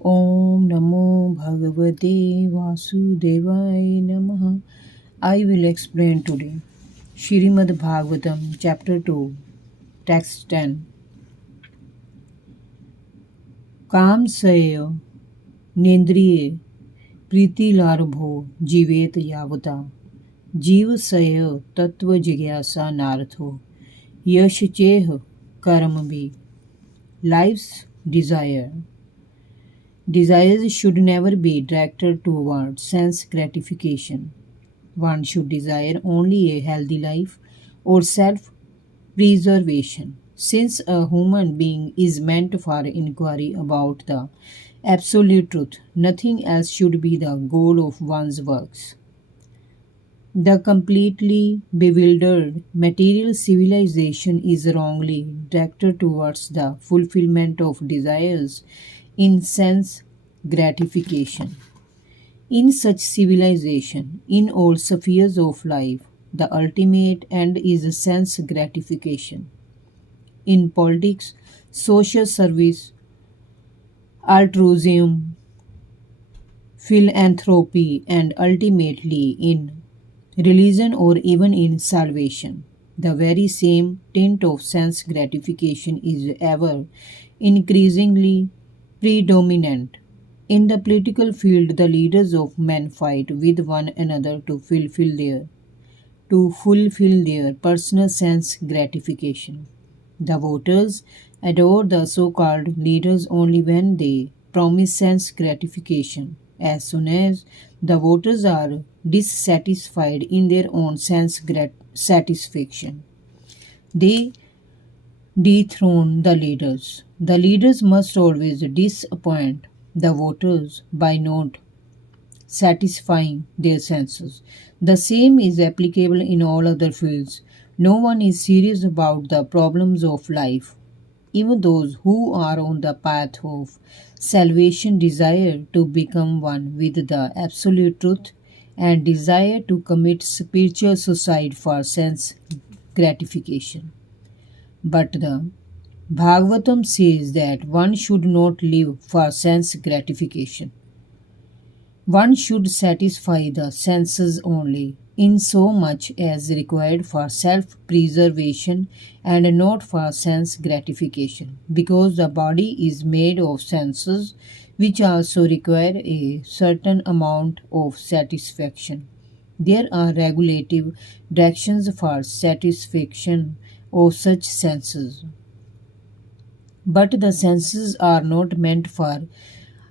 Om Namo Bhagavate Vasudevaya Namaha. I will explain today Shrimad Bhagavatam Chapter 2 Text 10. काम सय नेन्द्रिये प्रीति लारभो जीवेत यावता जीव सय तत्व जिज्ञासा नार्थो यश चेह कर्म भी. Life's desires should never be directed toward sense gratification. One should desire only a healthy life or self preservation. Since a human being is meant for inquiry about the absolute truth, nothing else should be the goal of one's works. The completely bewildered material civilization is wrongly directed towards the fulfillment of desires in sense gratification. In such civilization, in all spheres of life, the ultimate end is sense gratification. In politics, social service, altruism, philanthropy, and ultimately in religion or even in salvation, the very same tint of sense gratification is ever increasingly predominant. In the political field, the leaders of men fight with one another to fulfill their personal sense gratification. The voters adore the so-called leaders only when they promise sense gratification. As soon as the voters are dissatisfied in their own sense satisfaction, they dethrone the leaders. The leaders must always disappoint the voters by not satisfying their senses. The same is applicable in all other fields. No one is serious about the problems of life. Even those who are on the path of salvation desire to become one with the absolute truth and desire to commit spiritual suicide for sense gratification. But the Bhagavatam says that one should not live for sense gratification. One should satisfy the senses only, in so much as required for self preservation and not for sense gratification, because the body is made of senses which also require a certain amount of satisfaction. There are regulative directions for satisfaction of such senses. But the senses are not meant for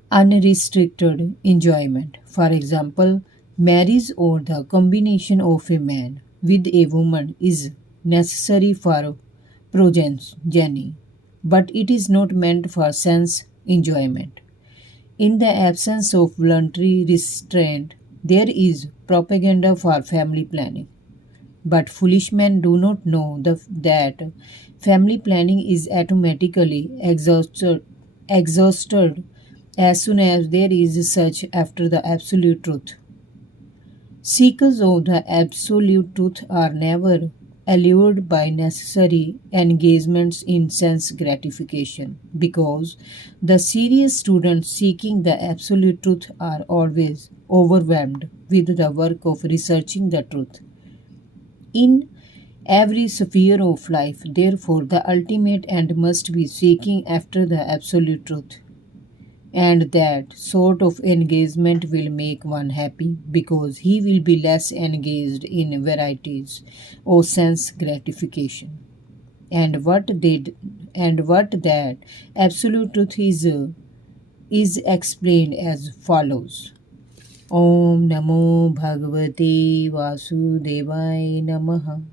unrestricted enjoyment. For example, marriage or the combination of a man with a woman is necessary for progeny, but it is not meant for sense enjoyment. In the absence of voluntary restraint, there is propaganda for family planning. But foolish men do not know that family planning is automatically exhausted as soon as there is search after the absolute truth. Seekers of the absolute truth are never allured by necessary engagements in sense gratification, because the serious students seeking the absolute truth are always overwhelmed with the work of researching the truth. In every sphere of life, therefore, the ultimate end must be seeking after the absolute truth. And that sort of engagement will make one happy, because he will be less engaged in varieties of sense gratification. And what that absolute truth is explained as follows. Om Namo Bhagavate Vasudevaya Namaha.